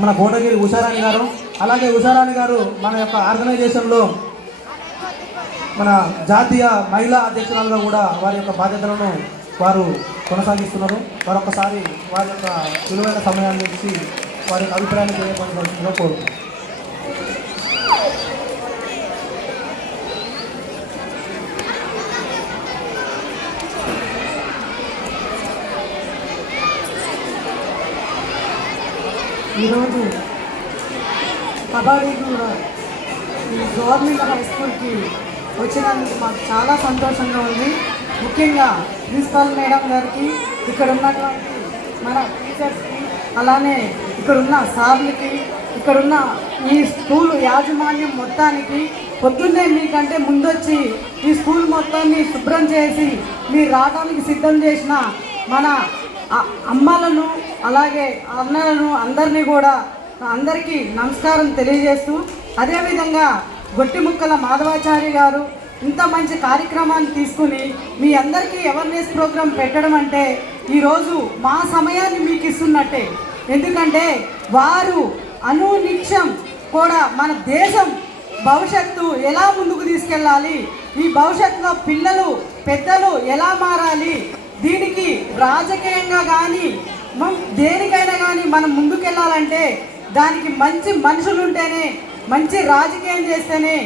మన కోటగిరి ఉషారాణి గారు. అలాగే ఉషారాణి గారు మన యొక్క ఆర్గనైజేషన్లో మన జాతీయ మహిళా అధ్యక్షురాలుగా కూడా వారి యొక్క బాధ్యతలను వారు కొనసాగిస్తున్నారు. మరొకసారి వారి యొక్క విలువైన సమయాన్ని ఇచ్చి వారి యొక్క అభిప్రాయాన్ని తెలియపరచాల్సిందిగా కోరుతున్నాను. ఈరోజు కబడ్డీ ఈ గవర్నమెంట్ హై స్కూల్కి వచ్చినందుకు మాకు చాలా సంతోషంగా ఉంది. ముఖ్యంగా ప్రిన్సిపల్ మేడం గారికి, ఇక్కడ ఉన్నటువంటి మన టీచర్స్కి, అలానే ఇక్కడున్న సార్లకి, ఇక్కడున్న ఈ స్కూల్ యాజమాన్యం మొత్తానికి పొద్దున్నే మీకంటే ముందొచ్చి ఈ స్కూల్ మొత్తాన్ని శుభ్రం చేసి మీరు రావడానికి సిద్ధం చేసిన మన అమ్మలను అలాగే అన్నలను అందరినీ కూడా అందరికీ నమస్కారం తెలియజేస్తూ, అదేవిధంగా గొట్టిముక్కల మాధవాచారి గారు ఇంత మంచి కార్యక్రమాన్ని తీసుకుని మీ అందరికీ అవేర్నెస్ ప్రోగ్రాం పెట్టడం అంటే ఈరోజు మా సమయాన్ని మీకు ఇస్తున్నట్టే. ఎందుకంటే వారు అనునిత్యం కూడా మన దేశం భవిష్యత్తు ఎలా ముందుకు తీసుకెళ్ళాలి, ఈ భవిష్యత్తులో పిల్లలు పెద్దలు ఎలా మారాలి, దీనికి రాజకీయంగా కానీ దేనికైనా కానీ మనం ముందుకెళ్ళాలంటే దానికి మంచి మనుషులు ఉంటేనే, మంచి రాజకీయం చేస్తేనే,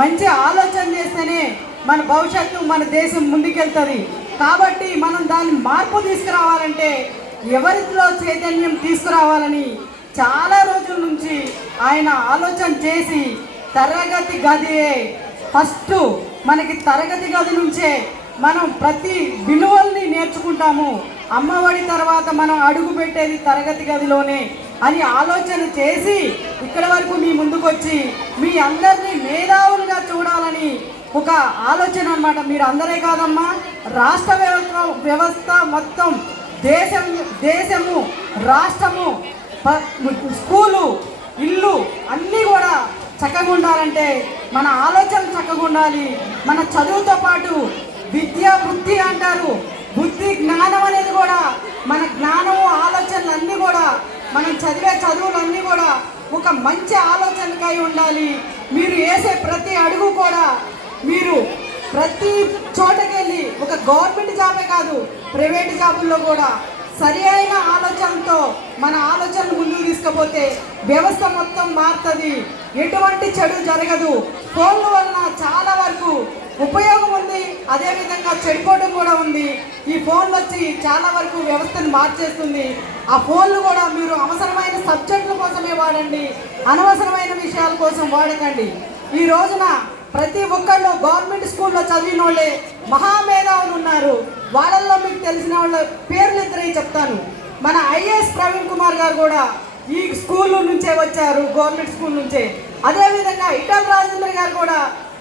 మంచి ఆలోచన చేస్తేనే మన భవిష్యత్తు మన దేశం ముందుకెళ్తుంది. కాబట్టి మనం దాన్ని మార్పు తీసుకురావాలంటే ఎవరిలో చైతన్యం తీసుకురావాలని చాలా రోజుల నుంచి ఆయన ఆలోచన చేసి తరగతి గదియే ఫస్ట్, మనకి తరగతి గది నుంచే మనం ప్రతి విలువల్ని నేర్చుకుంటాము. అమ్మఒడి తర్వాత మనం అడుగు పెట్టేది తరగతి గదిలోనే అని ఆలోచన చేసి ఇక్కడి వరకు మీ ముందుకొచ్చి మీ అందరినీ మేధావులుగా చూడాలని ఒక ఆలోచన అన్నమాట. మీరు అందరే కాదమ్మా, రాష్ట్ర వ్యవస్థ మొత్తం దేశము రాష్ట్రము స్కూలు ఇల్లు అన్నీ కూడా చక్కగా ఉండాలంటే మన ఆలోచన చక్కగా ఉండాలి. మన చదువుతో పాటు విద్య బుద్ధి అంటారు, బుద్ధి జ్ఞానం అనేది కూడా మన జ్ఞానము ఆలోచనలు అన్నీ కూడా మనం చదివే చదువులన్నీ కూడా ఒక మంచి ఆలోచనకై ఉండాలి. మీరు వేసే ప్రతి అడుగు కూడా మీరు ప్రతి చోటకెళ్ళి ఒక గవర్నమెంట్ జాబే కాదు ప్రైవేట్ జాబుల్లో కూడా సరి అయిన ఆలోచనతో మన ఆలోచనలు ముందుకు తీసుకుపోతే వ్యవస్థ మొత్తం మారుతుంది, ఎటువంటి చెడు జరగదు. ఫోన్ల వలన చాలా వరకు ఉపయోగం ఉంది, అదేవిధంగా చెడిపోవడం కూడా ఉంది. ఈ ఫోన్లు వచ్చి చాలా వరకు వ్యవస్థను మార్చేస్తుంది. ఆ ఫోన్లు కూడా మీరు అవసరమైన సబ్జెక్టుల కోసమే వాడండి, అనవసరమైన విషయాల కోసం వాడకండి. ఈ రోజున ప్రతి ఒక్కళ్ళు గవర్నమెంట్ స్కూల్లో చదివిన వాళ్ళే మహామేధావులు ఉన్నారు. వాళ్ళల్లో మీకు తెలిసిన వాళ్ళ పేర్లు ఇద్దరే చెప్తాను. మన ఐఏఎస్ ప్రవీణ్ కుమార్ గారు కూడా ఈ స్కూల్ నుంచే వచ్చారు, గవర్నమెంట్ స్కూల్ నుంచే. అదేవిధంగా ఇటల్ రాజేంద్ర గారు కూడా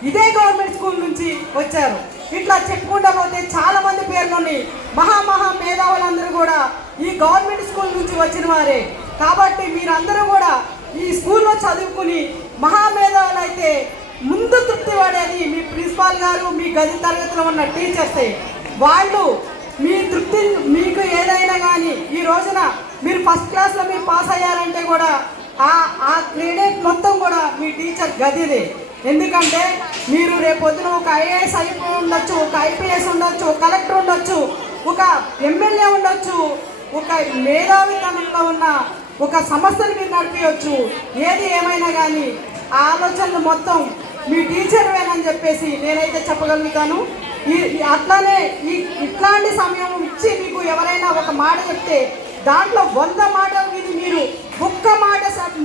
ఇదే గవర్నమెంట్ స్కూల్ నుంచి వచ్చారు. ఇట్లా చెప్పుకుంటా పోతే చాలా మంది పేర్లోని మహా మేధావులందరూ కూడా ఈ గవర్నమెంట్ స్కూల్ నుంచి వచ్చిన వారే. కాబట్టి మీరందరూ కూడా ఈ స్కూల్లో చదువుకుని మహామేధావులు అయితే ముందు తృప్తి పడేది మీ ప్రిన్సిపాల్ గారు, మీ గది తరగతిలో ఉన్న టీచర్సే. వాళ్ళు మీ తృప్తి మీకు ఏదైనా కానీ ఈ రోజున మీరు ఫస్ట్ క్లాస్లో మీరు పాస్ అయ్యారంటే కూడా ఆ క్రెడిట్ మొత్తం కూడా మీ టీచర్ గదిదే. ఎందుకంటే మీరు రేపొద్దున ఒక ఐఏఎస్ అయిపోయి ఉండొచ్చు, ఒక ఐపీఎస్ ఉండొచ్చు, కలెక్టర్ ఉండొచ్చు, ఒక ఎమ్మెల్యే ఉండొచ్చు, ఒక మేధావితనంలో ఉన్న ఒక సంస్థను మీరు నడిపించవచ్చు. ఏది ఏమైనా కానీ ఆ ఆలోచనలు మొత్తం మీ టీచర్వేనని చెప్పేసి నేనైతే చెప్పగలుగుతాను. అట్లానే ఇట్లాంటి సమయం ఇచ్చి మీకు ఎవరైనా ఒక మాట చెప్తే దాంట్లో 100 మాటలు విని మీరు ఒక్క మాట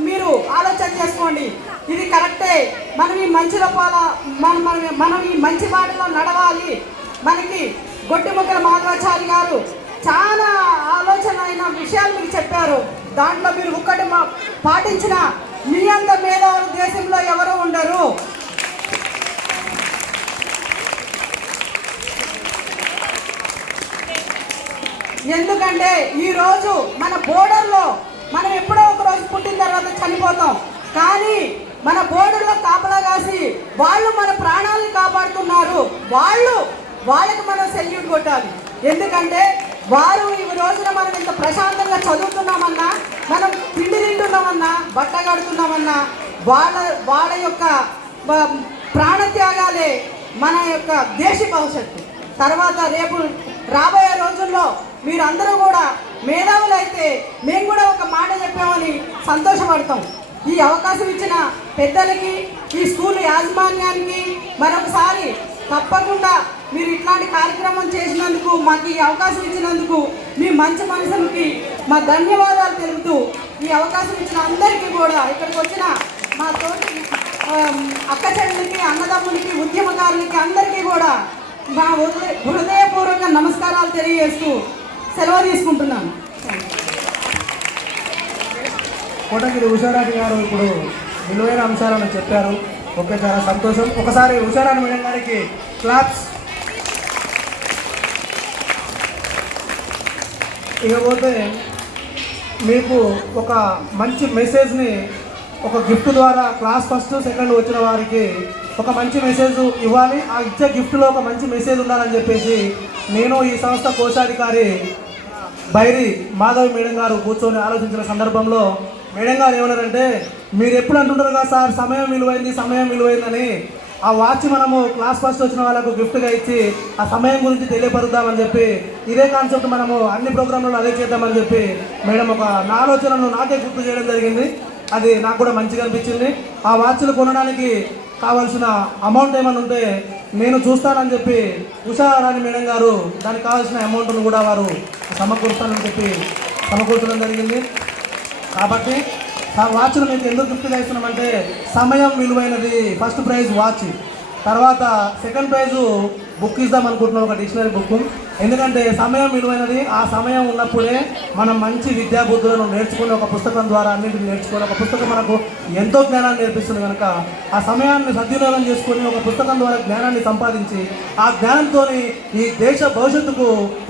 మీరు ఆలోచన చేసుకోండి, ఇది కరెక్టే, మనం ఈ మంచిలో మనం ఈ మంచి బాటలో నడవాలి. మనకి గొట్టిముక్కల మాధవాచారి గారు చాలా ఆలోచన అయిన విషయాలు మీకు చెప్పారు. దాంట్లో మీరు ఒక్కటి పాటించిన మీ అంత మేధావులు దేశంలో ఎవరు ఉండరు. ఎందుకంటే ఈరోజు మన బోర్డర్లో మనం ఎప్పుడో ఒక రోజు పుట్టిన తర్వాత చనిపోతాం, కానీ మన బోర్డర్లో కాపలా కాసి వాళ్ళు మన ప్రాణాలను కాపాడుతున్నారు. వాళ్ళకి మనం సెల్యూట్ కొట్టాలి. ఎందుకంటే వారు ఈ రోజున మనం ఇంత ప్రశాంతంగా చదువుతున్నామన్నా, మనం తిండి తింటున్నామన్నా, బట్ట కడుతున్నామన్నా వాళ్ళ యొక్క ప్రాణత్యాగాలే మన యొక్క దేశ భవిష్యత్తు. తర్వాత రేపు రాబోయే రోజుల్లో మీరందరూ కూడా మేధావులు అయితే మేము కూడా ఒక మాట చెప్పామని సంతోషపడతాం. ఈ అవకాశం ఇచ్చిన పెద్దలకి, ఈ స్కూల్ యాజమాన్యానికి మరొకసారి తప్పకుండా మీరు ఇట్లాంటి కార్యక్రమం చేసినందుకు, మాకు ఈ అవకాశం ఇచ్చినందుకు మీ మంచి మనసులకి మా ధన్యవాదాలు తెలుపుతూ, ఈ అవకాశం ఇచ్చిన అందరికీ కూడా, ఇక్కడికి వచ్చిన మా తోటి అక్క చెల్లెలకి, అన్నదమ్ములకి, ఉద్యమకారులకి అందరికీ కూడా మా హృదయపూర్వక నమస్కారాలు తెలియజేస్తూ సెలవు తీసుకుంటున్నాను. కోటగిరి ఉషారాణి గారు ఇప్పుడు విలువైన అంశాలను చెప్పారు. ఓకే, చాలా సంతోషం. ఒకసారి ఉషారాణి మేడం గారికి క్లాప్స్. ఇకపోతే మీకు ఒక మంచి మెసేజ్ని ఒక గిఫ్ట్ ద్వారా క్లాస్ ఫస్ట్ సెకండ్ వచ్చిన వారికి ఒక మంచి మెసేజ్ ఇవ్వాలి. ఆ ఇచ్చే గిఫ్ట్లో ఒక మంచి మెసేజ్ ఉండాలని చెప్పేసి నేను ఈ సంస్థ కోశాధికారి బైరి మాధవి మేడం గారు కూర్చొని ఆలోచించిన సందర్భంలో మేడం గారు ఏమన్నారంటే, మీరు ఎప్పుడు అంటుంటారు కదా సార్ సమయం విలువైందని, ఆ వాచ్ మనము క్లాస్ ఫస్ట్ వచ్చిన వాళ్ళకు గిఫ్ట్గా ఇచ్చి ఆ సమయం గురించి తెలియపరుద్దామని చెప్పి ఇదే కాన్సెప్ట్ మనము అన్ని ప్రోగ్రాంలలో అదే చేద్దామని చెప్పి మేడం ఒక నా ఆలోచనను నాకే గుర్తు చేయడం జరిగింది. అది నాకు కూడా మంచిగా అనిపించింది. ఆ వాచ్లు కొనడానికి కావాల్సిన అమౌంట్ ఏమైనా ఉంటే నేను చూస్తానని చెప్పి ఉషారాణి మేడం గారు దానికి కావాల్సిన అమౌంట్ను కూడా వారు సమకూరుస్తానని చెప్పి సమకూర్చడం జరిగింది. కాబట్టి ఆ వాచ్ను మీకు ఎందుకు గిఫ్ట్గా ఇస్తున్నామంటే సమయం విలువైనది. ఫస్ట్ ప్రైజ్ వాచ్, తర్వాత సెకండ్ ప్రైజు బుక్ ఇద్దాం అనుకుంటున్నాం, ఒక డిక్షనరీ బుక్. ఎందుకంటే సమయం విలువైనది. ఆ సమయం ఉన్నప్పుడే మనం మంచి విద్యాబుద్ధులను నేర్చుకుని ఒక పుస్తకం ద్వారా అన్నింటిని నేర్చుకొని, ఒక పుస్తకం మనకు ఎంతో జ్ఞానాన్ని నేర్పిస్తుంది కనుక ఆ సమయాన్ని సద్వినియోగం చేసుకొని ఒక పుస్తకం ద్వారా జ్ఞానాన్ని సంపాదించి ఆ జ్ఞానంతో ఈ దేశ భవిష్యత్తుకు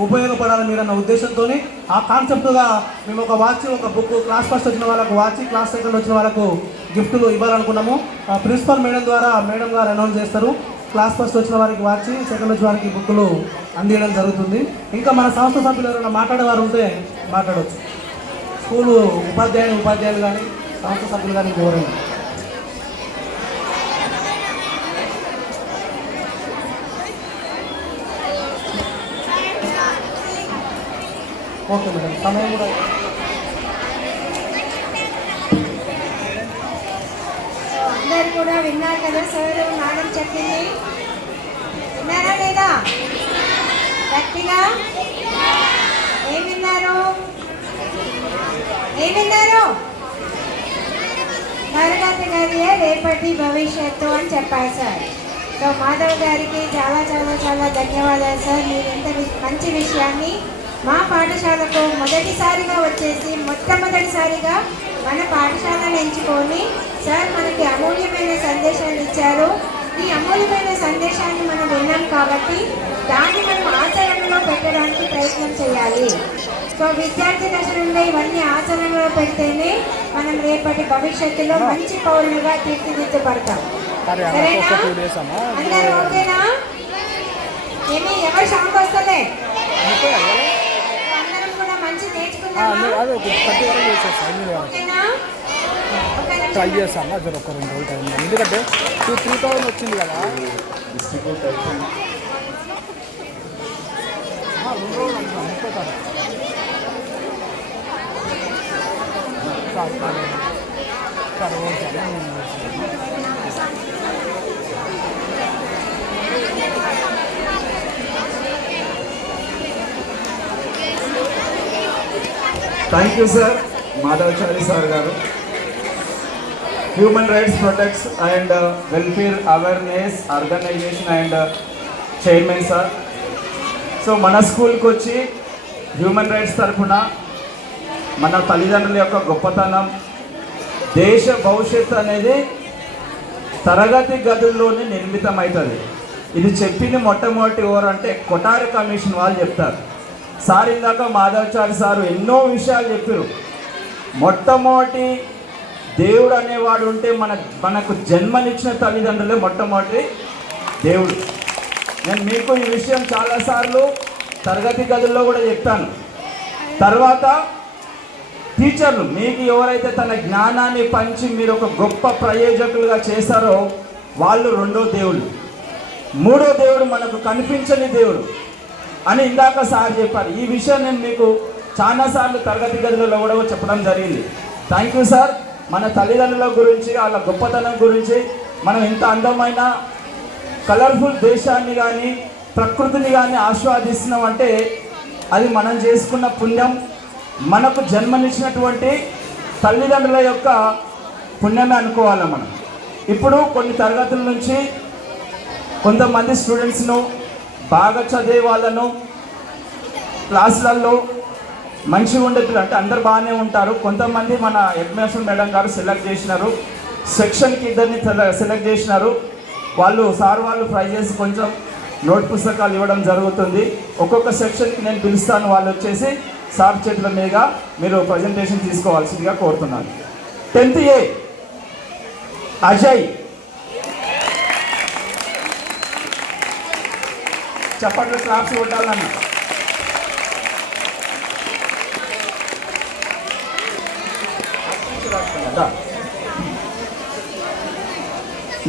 ఉపయోగపడాలని మీరన్న ఉద్దేశంతో ఆ కాన్సెప్ట్గా మేము ఒక వాచ్, ఒక బుక్, క్లాస్ ఫస్ట్ వచ్చిన వాళ్ళకు వాచ్, క్లాస్ సెకండ్ వచ్చిన వాళ్ళకు గిఫ్టులు ఇవ్వాలనుకున్నాము. ప్రిన్సిపల్ మేడం ద్వారా మేడం గారు అనౌన్స్ చేస్తారు. క్లాస్ ఫస్ట్ వచ్చిన వారికి వాచ్, సెకండ్ వచ్చిన వారికి బుక్కులు అందించడం జరుగుతుంది. ఇంకా మన సంస్థ సభ్యులు ఎవరైనా మాట్లాడేవారు ఉంటే మాట్లాడవచ్చు. స్కూలు ఉపాధ్యాయులు కానీ సంస్థ సభ్యులు కానీ ఎవరైనా. ఓకే మేడం, సమయం కూడా అందరు కూడా విన్నారు కదా సార్ మేడం చెప్పింది, విన్నారా లేదా? గట్టిగా ఏం విన్నారు? తరగతి గదియే రేపటి భవిష్యత్తు అని చెప్పారు సార్. సో మాధవ్ గారికి చాలా చాలా చాలా ధన్యవాదాలు సార్. మీరు ఇంత మంచి విషయాన్ని మా పాఠశాలకు మొట్టమొదటిసారిగా మన పాఠశాలను ఎంచుకొని సార్ మనకి అమూల్యమైన సందేశాన్ని ఇచ్చారు. ఈ అమూల్యమైన సందేశాన్ని మనం విన్నాం కాబట్టి దాన్ని మనం ఆచరణలో పెట్టడానికి ప్రయత్నం చేయాలి. సో విద్యార్థి దశ నుండి ఇవన్నీ ఆచరణలో పెడితేనే మనం రేపటి భవిష్యత్తులో మంచి పౌరులుగా తీర్చిదిద్దబడతాం. సరేనా? అందరూ ఓకేనా? ఎవరు షాంక్ వస్తలే, అందరం కూడా మంచి నేర్చుకుందామా? ఓకేనా? ట్రై చేస్తాను అసలు ఒక 2 రోజులు టైం, ఎందుకంటే 2-3,000 వచ్చింది కదా. Thank you sir, Madhavachari sir గారు. Human rights protects and welfare awareness organisation and chairman sir. So మన స్కూల్కి వచ్చి హ్యూమన్ రైట్స్ తరఫున మన తల్లిదండ్రుల యొక్క గొప్పతనం, దేశ భవిష్యత్తు అనేది తరగతి గదుల్లోనే నిర్మితమవుతుంది. ఇది చెప్పింది మొట్టమొదటి ఎవరు అంటే కొఠారి కమిషన్ వాళ్ళు చెప్తారు. సార్ ఇందాక మాధవచారి సారు ఎన్నో విషయాలు చెప్పారు. మొట్టమొదటి దేవుడు అనేవాడు ఉంటే మనకు జన్మనిచ్చిన తల్లిదండ్రులే మొట్టమొదటి దేవుడు. నేను మీకు ఈ విషయం చాలాసార్లు తరగతి గదుల్లో కూడా చెప్తాను. తర్వాత టీచర్లు మీకు ఎవరైతే తన జ్ఞానాన్ని పంచి మీరు ఒక గొప్ప ప్రయోజకులుగా చేశారో వాళ్ళు రెండో దేవుడు. మూడో దేవుడు మనకు కనిపించని దేవుడు అని ఇందాక సార్ చెప్పారు. ఈ విషయం నేను మీకు చాలాసార్లు తరగతి గదులలో కూడా చెప్పడం జరిగింది. Thank you sir. మన తల్లిదండ్రుల గురించి వాళ్ళ గొప్పతనం గురించి మనం ఇంత అందమైన కలర్ఫుల్ దేశాన్ని కానీ ప్రకృతిని కానీ ఆస్వాదిస్తున్నాం అంటే అది మనం చేసుకున్న పుణ్యం, మనకు జన్మనిచ్చినటువంటి తల్లిదండ్రుల యొక్క పుణ్యమే అనుకోవాలి మనం. ఇప్పుడు కొన్ని తరగతుల నుంచి కొంతమంది స్టూడెంట్స్ను బాగా చదివే వాళ్ళను క్లాసులలో మంచిగా ఉండేది అంటే అందరు బాగానే ఉంటారు. కొంతమంది మన హెడ్మాస్టర్ మేడం గారు సెలెక్ట్ చేసినారు, సెక్షన్కి ఇద్దరిని సెలెక్ట్ చేసినారు. వాళ్ళు సార్ వాళ్ళు ట్రై చేసి కొంచెం నోట్ పుస్తకాలు ఇవ్వడం జరుగుతుంది. ఒక్కొక్క సెక్షన్కి నేను పిలుస్తాను. వాళ్ళు వచ్చేసి సార్ చేతుల మీద మీరు ప్రజెంటేషన్ తీసుకోవాల్సిందిగా కోరుతున్నాను. 10th A Ajay. చప్పట్లు క్లాప్స్ కొట్టాలన్నా.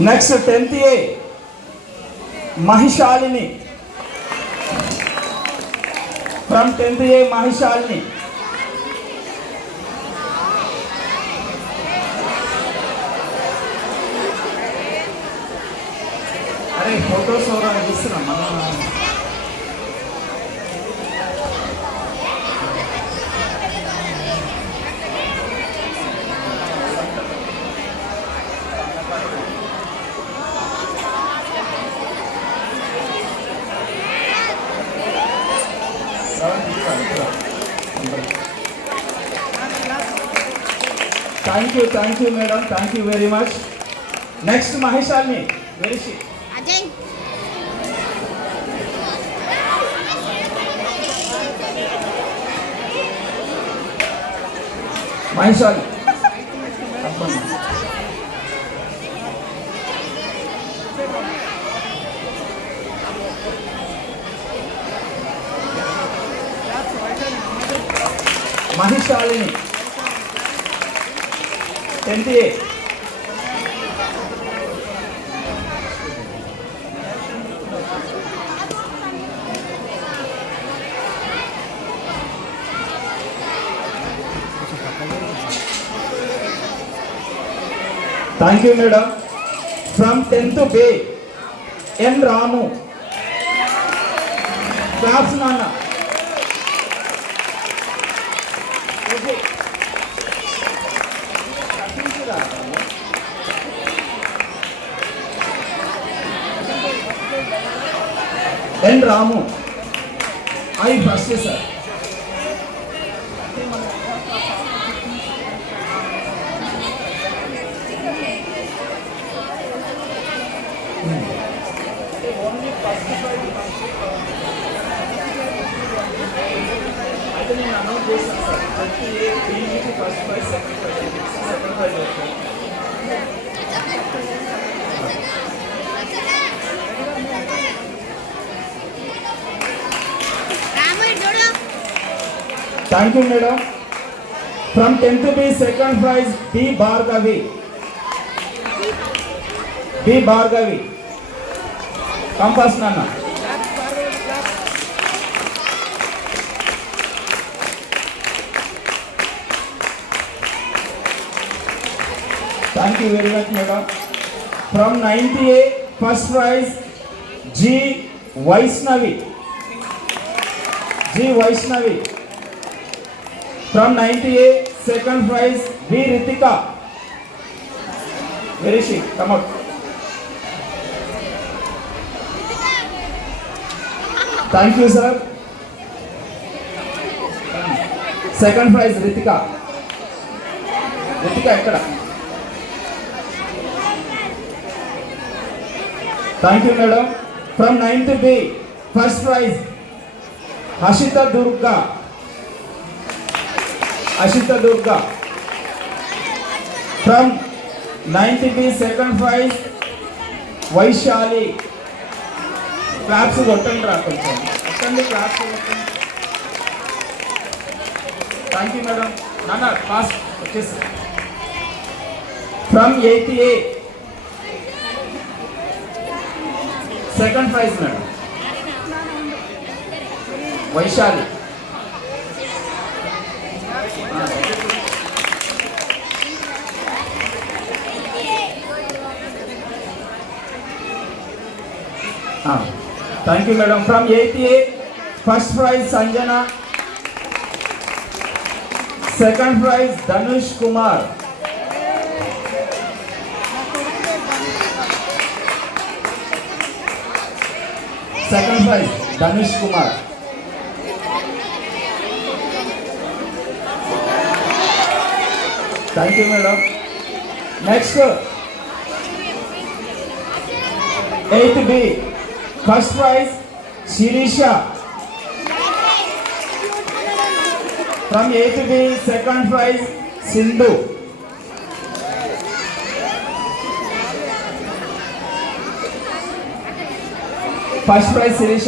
Next 10th A Mahishalini. From 10th A Mahishalini. అరే ఫోటోస్ ఎవరైనా తీస్తున్నాం మనం. Thank you madam, thank you very much. Next Maheshalini. Very she. Ajay Maheshali. Mahishalini 10th A. Thank you madam. From 10th B N Ramu. Claps నాన్న. N Ramu I first sir. అయితే నేను announce చేస్తాను sir. First prize, second prize thank you madam. From 10th B second prize B Bhargavi. B Bhargavi compass నాన్న. Thank you very much madam. From 9th A first praise G Vaishnavi. G Vaishnavi. From 9th A, second prize, V. Ritika. Where is she? Come out. Thank you, sir. Second prize, Ritika. Ritika, ekkada? Thank you, madam. From 9th B, first prize, Hashita Durga. Ashita Durga. From 9th B second prize Vaishali. Claps కొట్టండి రా కొంచెం. కొట్టండి claps కొట్టండి. Thank you madam. నాన్న fast వచ్చేసి from 8th A second prize madam Vaishali. Thank you madam. From 8th A first prize Sanjana, second prize Dhanush Kumar. Second prize Dhanush Kumar. Thank you madam. Next 8th B first prize Sirisha. From 8th B second prize Sindhu. First prize Sirisha.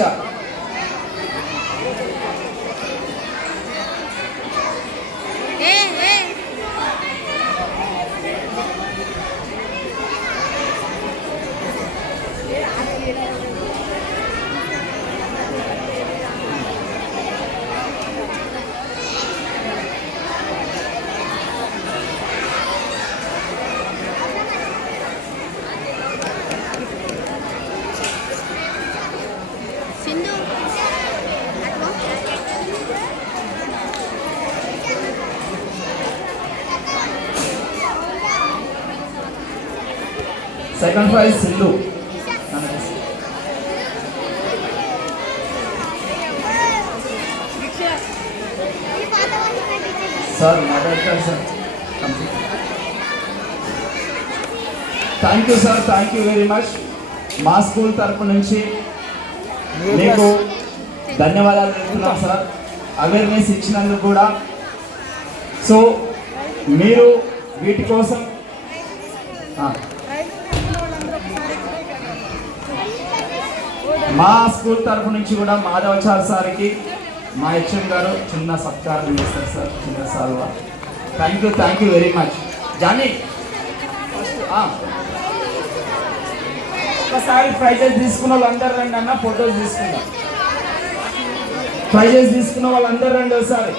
Second prize Sindhu. Sir మాట్లాడతారు sir. Thank you sir, thank you very much. మా school తరపు నుంచి మీకు ధన్యవాదాలు చెప్తున్నాం sir, awareness ఇచ్చినందుకు కూడా. So మీరు వీటి కోసం మా స్కూల్ తరపు నుంచి కూడా మాధవచార్ సార్కి మా హెచ్ఎం గారు చిన్న సత్కారం చేస్తారు సార్, చిన్న సాల్వా. Thank you very much. Jani ఒకసారి ప్రైజెస్ తీసుకున్న వాళ్ళందరూ రండి అన్న, ఫొటోస్ తీసుకుందాం. ప్రైజెస్ తీసుకున్న వాళ్ళందరూ రండి ఒకసారి.